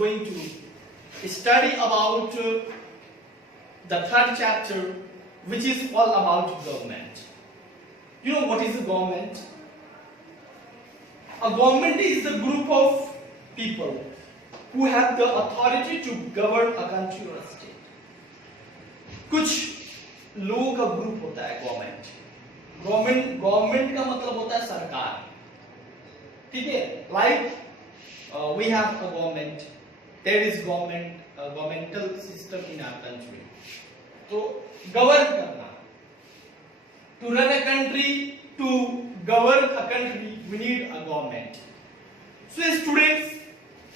going to study about the third chapter, which is all about government. You know what is a government? A government is the group of people who have the authority to govern a country or a state. कुछ लोगों का group होता है government. Government का मतलब होता है सरकार, ठीक है। Like we have a government, there is governmental system in our country. तो गवर्न करना, to run a country, to govern a country, we need a government. So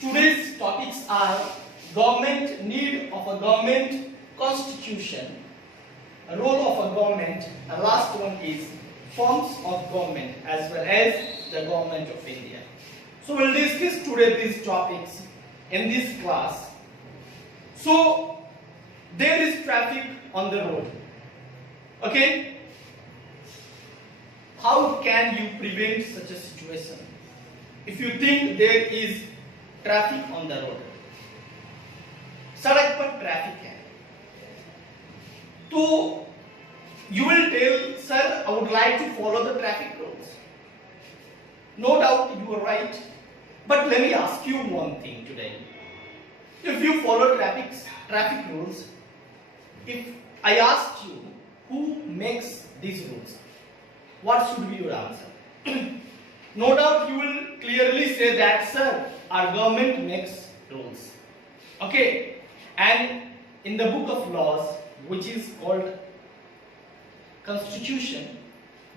today's topics are government, need of a government, constitution, role of a government, and last one is forms of government as well as the government of India. So we'll discuss today these topics in this class. So there is traffic on the road, okay? How can you prevent such a situation? If you think there is traffic on the road, सड़क पर traffic है, तो you will tell sir I would like to follow the traffic rules. No doubt you are right, but let me ask you one thing today. If you follow traffic rules, if I ask you who makes these rules, what should be your answer? No doubt you will clearly say that sir, our government makes rules, okay? And in the book of laws, which is called constitution,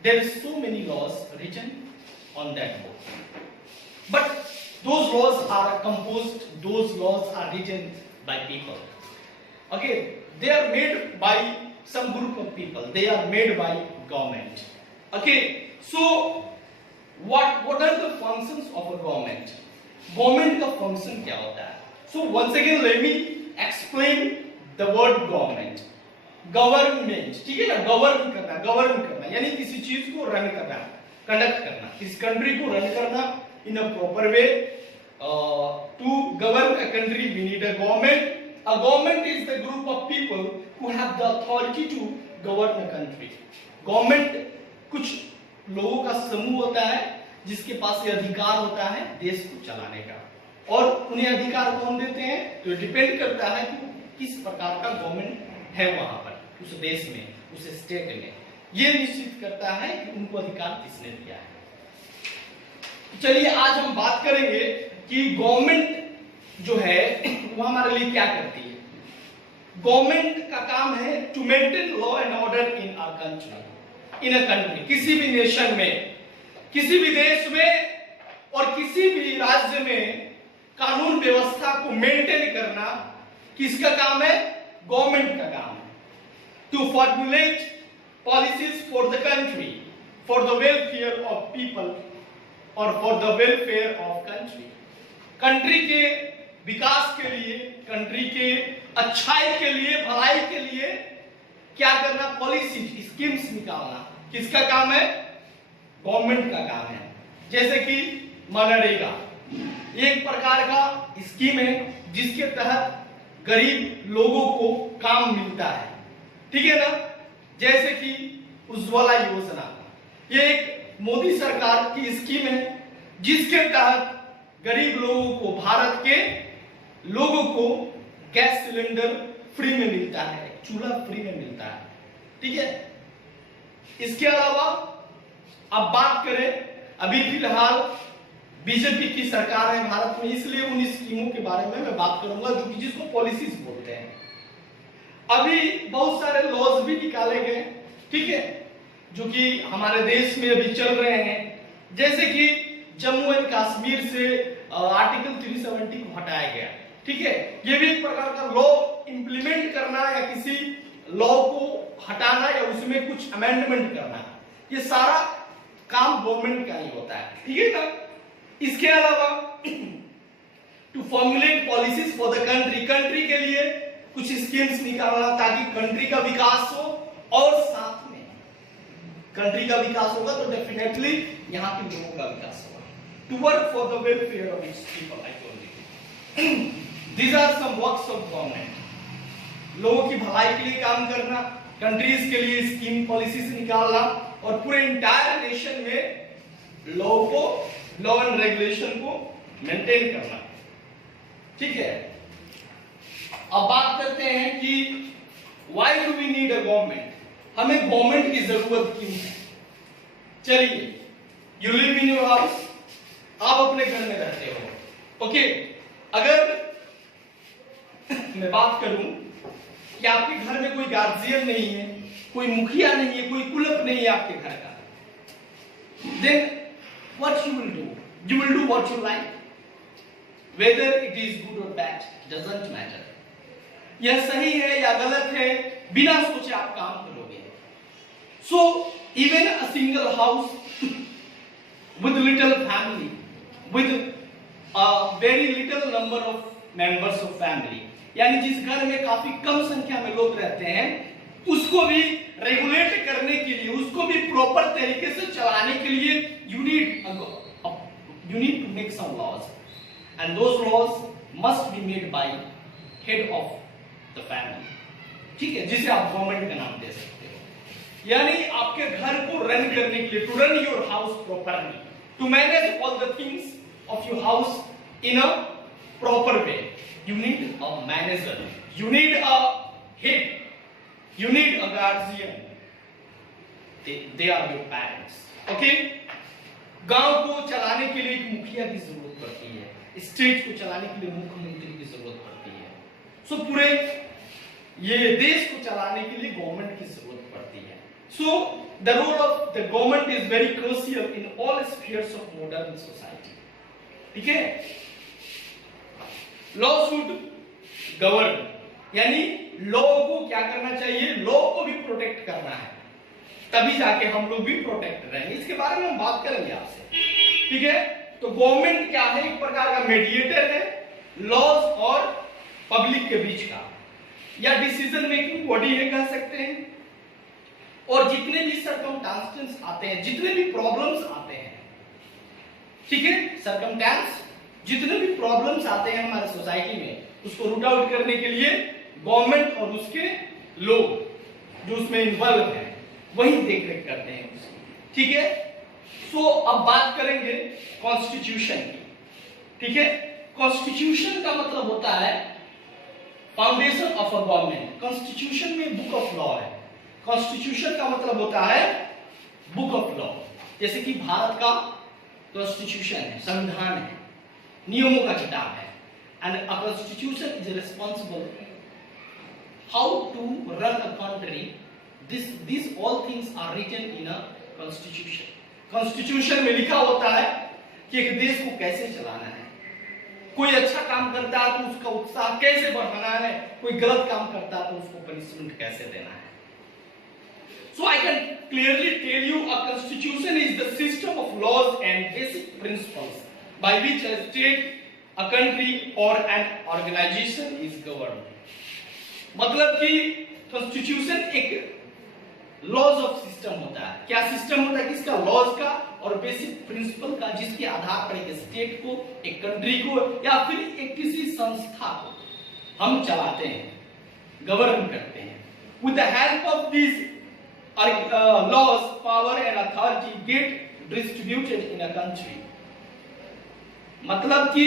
there is so many laws written on that book, but those laws are composed, those laws are written by people, okay? They are made by some group of people, they are made by government, okay? So what are the functions of a government? Government का function क्या होता है? So once again let me explain the word government. Government, ठीक है ना, govern करना यानी किसी चीज को रन करना, कंडक्ट करना, किसी कंट्री को रन करना in a proper way. To govern a country we need a government. A government is the group of people who have the authority to govern a country. Government कुछ लोगों का समूह होता है जिसके पास ये अधिकार होता है देश को चलाने का, और उन्हें अधिकार कौन देते हैं तो डिपेंड करता है कि किस प्रकार का गवर्नमेंट है वहां पर, उस देश में, उस स्टेट में. ये निश्चित करता है कि उनको अधिकार किसने दिया है. चलिए आज हम बात करेंगे कि गवर्नमेंट जो है वो हमारे लिए क्या करती है. गवर्नमेंट का काम है to maintain law and order in our country, in a country, किसी भी नेशन में, किसी भी देश में और किसी भी राज्य में कानून व्यवस्था को मेंटेन करना किसका काम है? गवर्नमेंट का काम है. To formulate policies for the country, for the welfare of people और for the welfare of country. Country के विकास के लिए, कंट्री के अच्छाई के लिए, भलाई के लिए क्या करना? पॉलिसी, स्कीम्स निकालना. किसका काम है? गवर्नमेंट का काम है. जैसे कि मनरेगा एक प्रकार का स्कीम है जिसके तहत गरीब लोगों को काम मिलता है, ठीक है ना. जैसे कि उज्ज्वला योजना, ये एक मोदी सरकार की स्कीम है जिसके तहत गरीब लोगों को, भारत के लोगों को गैस सिलेंडर फ्री में मिलता है, चूल्हा फ्री में मिलता है, ठीक है. इसके अलावा अब बात करें, अभी फिलहाल बीजेपी की सरकार है भारत में, इसलिए उन स्कीमों के बारे में मैं बात करूंगा जो कि जिसको पॉलिसीज बोलते हैं. अभी बहुत सारे लॉज भी निकाले गए, ठीक है, जो कि हमारे देश में अभी चल रहे हैं. जैसे कि जम्मू एंड कश्मीर से आर्टिकल 370 को हटाया गया, ठीक है. ये भी एक प्रकार का लॉ इंप्लीमेंट करना या किसी लॉ को हटाना या उसमें कुछ अमेंडमेंट करना, ये सारा काम गवर्नमेंट का ही होता है, ठीक है ना. इसके अलावा to formulate policies for the country, country के लिए कुछ स्कीम्स निकालना ताकि कंट्री का विकास हो, और साथ में कंट्री का विकास होगा तो डेफिनेटली यहाँ के लोगों का विकास होगा. To work for the welfare of its people, I told you. These are some works of government. लोगों की भलाई के लिए काम करना, कंट्रीज के लिए स्कीम पॉलिसीज निकालना और पूरे इंटायर नेशन में लॉ एंड रेगुलेशन को मेंटेन करना। ठीक है, अब बात करते हैं कि why do we need a government, हमें गवर्नमेंट की जरूरत क्यों है। चलिए, you live in your house, आप अपने घर में रहते हो, ओके। अगर मैं बात करूं कि आपके घर में कोई गार्जियन नहीं है, कोई मुखिया नहीं है, कोई कुलप नहीं है आपके घर का, then what you will do? You will do what you like, whether it is good or bad doesn't matter. यह सही है या गलत है, बिना सोचे आप काम करोगे। So even a single house with little family, with a very little number of members of family, यानी जिस घर में काफी कम संख्या में लोग रहते हैं, उसको भी रेगुलेट करने के लिए, उसको भी प्रॉपर तरीके से चलाने के लिए you need to make some laws, and those laws must be made by head of the family. ठीक है, जिसे आप गवर्नमेंट का नाम दे सकते हो। यानी आपके घर को रन करने के लिए, to run your house properly, to manage all the things of your house in a proper way, you need a manager, you need a head, you need a guardian. They are your parents, okay? गांव को चलाने के लिए एक मुखिया की जरूरत पड़ती है, स्टेट को चलाने के लिए मुख्यमंत्री की जरूरत पड़ती है, सो पूरे ये देश को चलाने के लिए गवर्नमेंट की जरूरत पड़ती है। सो the role of the government is very crucial in all spheres of modern society. ठीक है, लॉ शुड गवर्न, यानी लॉ को क्या करना चाहिए, लॉ को भी प्रोटेक्ट करना है, तभी जाके हम लोग भी प्रोटेक्ट रहेंगे। इसके बारे में हम बात करेंगे आपसे, ठीक है। तो गवर्नमेंट क्या है, एक प्रकार का मीडिएटर है लॉज और पब्लिक के बीच का, या डिसीजन मेकिंग बॉडी है कह सकते हैं। और जितने भी सर्कमस्टेंसेस आते हैं, जितने भी प्रॉब्लम्स आते हैं, ठीक है, सर्कमस्टेंस जितने भी प्रॉब्लम्स आते हैं हमारे सोसाइटी में, उसको रूट आउट करने के लिए गवर्नमेंट और उसके लोग जो उसमें इन्वॉल्व हैं वही देख रेख करते हैं उसकी, ठीक है। सो अब बात करेंगे कॉन्स्टिट्यूशन की, ठीक है। कॉन्स्टिट्यूशन का मतलब होता है foundation of a government. Constitution में बुक ऑफ लॉ है, कॉन्स्टिट्यूशन का मतलब होता है बुक ऑफ लॉ। जैसे कि भारत का कॉन्स्टिट्यूशन है, संविधान है, नियमों का किताब है, and a constitution is responsible how to run a country. This all things are written in a constitution. Constitution में लिखा होता है कि एक देश को कैसे चलाना है, कोई अच्छा काम करता है तो उसका उत्साह कैसे बढ़ाना है, कोई गलत काम करता है तो उसको पनिशमेंट कैसे देना है। So I can clearly tell you a constitution is the system of laws and basic principles by which a state, a country or an organization is governed. मतलब कि constitution एक लॉज ऑफ सिस्टम होता है। क्या system होता है, किसका, laws का और बेसिक प्रिंसिपल का, जिसके आधार पर एक स्टेट को, एक कंट्री को या फिर एक किसी संस्था को हम चलाते हैं, गवर्न करते हैं। With the help of this laws, power and authority get distributed in a country. मतलब कि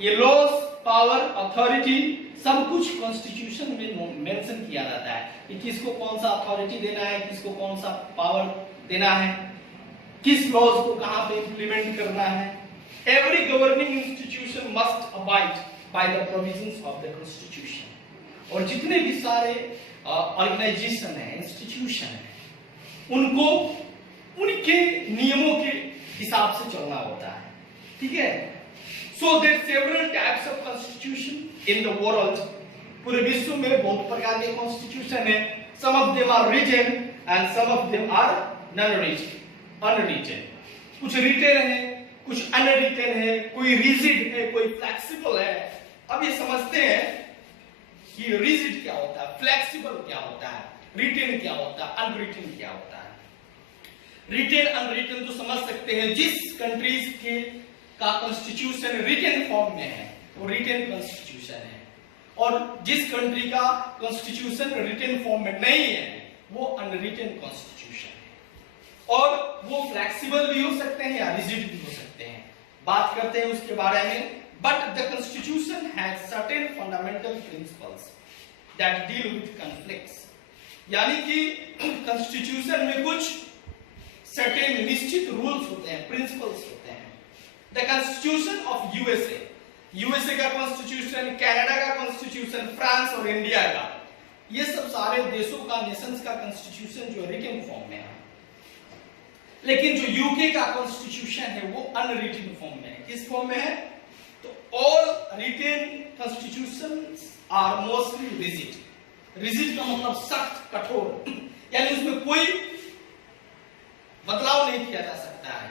ये लॉज, पावर, अथॉरिटी सब कुछ कॉन्स्टिट्यूशन में मेंशन किया जाता है कि किसको कौन सा अथॉरिटी देना है, किसको कौन सा पावर देना है, किस लॉज को कहां पे इंप्लीमेंट करना है। Every governing institution must abide by the provisions of the constitution. और जितने भी सारे ऑर्गेनाइजेशन है, इंस्टीट्यूशन है, उनको उनके नियमों के हिसाब से चलना होता है, ठीक है। So there several types of constitution in the world. पूरे विश्व में बहुत प्रकार के कॉन्स्टिट्यूशन है। Some of them are written and some of them are non written, unwritten. कुछ रिटन है, कुछ अनरिटन है, कोई रिजिड है, कोई फ्लेक्सिबल है। अब ये समझते हैं कि रिजिड क्या होता है, फ्लेक्सिबल क्या होता है, रिटन क्या होता है, अनरिटन क्या होता है। रिटन अनरिटन तो समझ सकते हैं, जिस कंट्रीज के का कॉन्स्टिट्यूशन रिटन फॉर्म में है वो रिटन कॉन्स्टिट्यूशन है, और जिस कंट्री का कॉन्स्टिट्यूशन रिटन फॉर्म में नहीं है वो अनरिटन कॉन्स्टिट्यूशन है, और वो फ्लेक्सिबल भी हो सकते हैं या रिजिड भी हो सकते हैं, बात करते हैं उसके बारे में। But the constitution has certain fundamental principles that deal with conflicts, यानी कि कॉन्स्टिट्यूशन में कुछ सर्टेन निश्चित रूल्स होते हैं, प्रिंसिपल्स होते हैं। द कॉन्स्टिट्यूशन ऑफ यूएसए का कॉन्स्टिट्यूशन, कनाडा का कॉन्स्टिट्यूशन, फ्रांस और इंडिया का, ये सब सारे देशों का, नेशंस का कॉन्स्टिट्यूशन जो रिटन फॉर्म में है। लेकिन जो यूके का कॉन्स्टिट्यूशन है वो अनरिटन फॉर्म में है। किस फॉर्म में है? तो all written constitutions are mostly rigid. Rigid का मतलब सख्त, कठोर, यानी उसमें कोई बदलाव नहीं किया जा सकता है,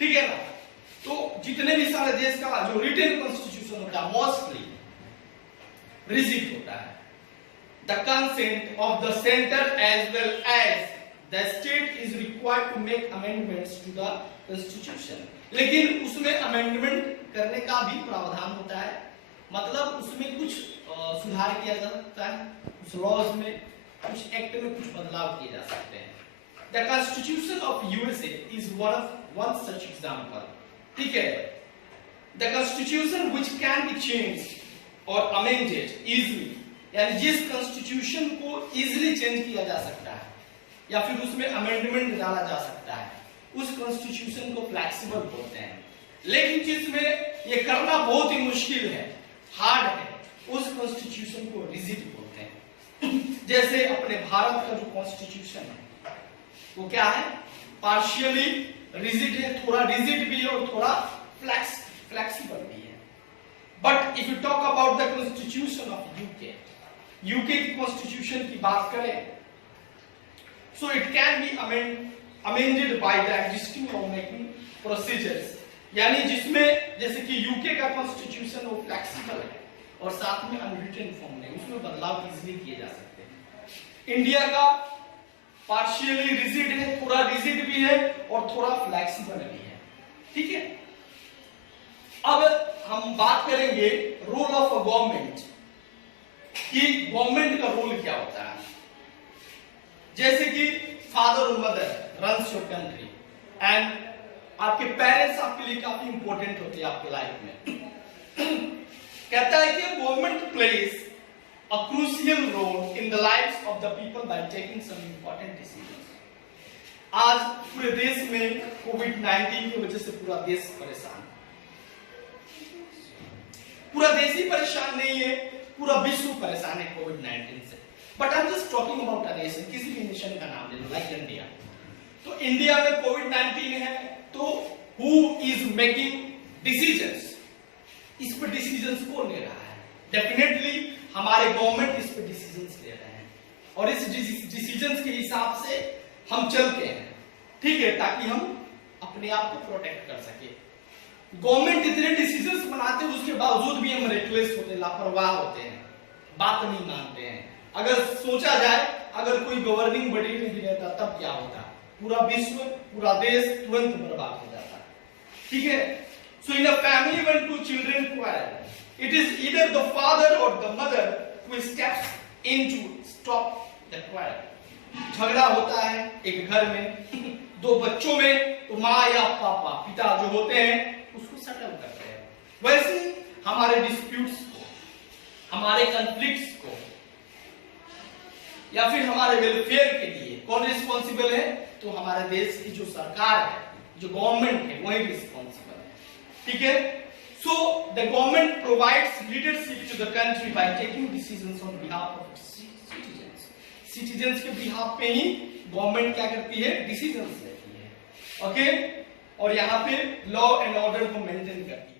ठीक है ना। तो जितने भी सारे देश का जो रिटन कॉन्स्टिट्यूशन होता है मोस्टली रिजिड होता है। The consent of the centre as well as the state is required to make amendments to the constitution, लेकिन उसमें अमेंडमेंट करने का भी प्रावधान होता है, मतलब उसमें कुछ सुधार किया जा सकता है, उस लॉज में, कुछ एक्ट में कुछ बदलाव किए जा सकते हैं। The constitution of USA is one such example, ठीक है। The constitution which can be changed और अमेंडेड इजीली, यानी जिस कॉन्स्टिट्यूशन को इजीली चेंज किया जा सकता है या फिर उसमें अमेंडमेंट डाला जा सकता है, उस कॉन्स्टिट्यूशन को फ्लेक्सिबल बोलते हैं। लेकिन जिसमें ये करना बहुत ही मुश्किल है, हार्ड है, उस कॉन्स्टिट्यूशन को रिजिड बोलते हैं। जैसे अपने भारत का जो कॉन्स्टिट्यूशन है वो क्या है? पार्शियली रिजिड है, थोड़ा रिजिड भी है और थोड़ा फ्लेक्सिबल भी है। But if you talk about the constitution of UK की कॉन्स्टिट्यूशन की बात करें, so it can be amended by the existing law making procedures, यानी जिसमें जैसे कि यूके का कॉन्स्टिट्यूशन वो फ्लेक्सिबल है और साथ में अनरिटन फॉर्म में, उसमें बदलाव इजीली किए जा सकते हैं। इंडिया का पार्शियली रिजिड है, थोड़ा रिजिड भी है और थोड़ा फ्लेक्सिबल भी है, ठीक है। अब हम बात करेंगे रोल ऑफ अ गवर्नमेंट, कि गवर्नमेंट का रोल क्या होता है। जैसे कि फादर और mother runs your country and आपके पेरेंट्स आपके लिए काफी इंपॉर्टेंट होते हैं आपके लाइफ में। कहता है कि government plays a crucial role in the lives of the people by taking some important decisions. आज पूरे देश में कोविड-19 की वजह से पूरा देश परेशान, पूरा देश ही परेशान नहीं है, पूरा विश्व परेशान है कोविड-19 से। But I am just talking about a nation, किसी भी नेशन का नाम ले लो, लाइक इंडिया। तो इंडिया में कोविड-19 है, तो हु इज मेकिंग डिसीजंस? इस पर डिसीजंस कौन ले रहा है? डेफिनेटली हमारे गवर्नमेंट इस पे डिसीजंस ले रहे हैं और इस डिसीजंस के हिसाब से हम चलते हैं, ठीक है, ताकि हम अपने आप को प्रोटेक्ट कर सके। गवर्नमेंट इतने डिसीजंस बनाते हैं, उसके बावजूद भी हम रेकलेस होते हैं, लापरवाह होते हैं, बात नहीं मानते हैं। अगर सोचा जाए, अगर कोई गवर्निंग बॉडी नहीं रहता तब क्या होता? पूरा विश्व, पूरा देश तुरंत बर्बाद हो जाता, ठीक है। So in a family when two children quarrel, it is either the father or the mother who steps in to stop the quarrel। झगड़ा होता है एक घर में, दो बच्चों में, तो माँ या पापा, पिता जो होते हैं उसको सेटल करते हैं। वैसे हमारे डिस्प्यूट्स को, हमारे कॉन्फ्लिक्ट्स को या फिर हमारे वेलफेयर के लिए कौन रिस्पॉन्सिबल है? तो हमारे देश की जो सरकार है, जो गवर्नमेंट है, वही रिस्पॉन्सिबल है, ठीक है। So the government provides leadership to the country by taking decisions on behalf of its citizens। Citizens के behalf पे ही गवर्नमेंट क्या करती है? डिसीजंस लेती है, ओके। और यहाँ पे लॉ एंड ऑर्डर को मेंटेन करती है।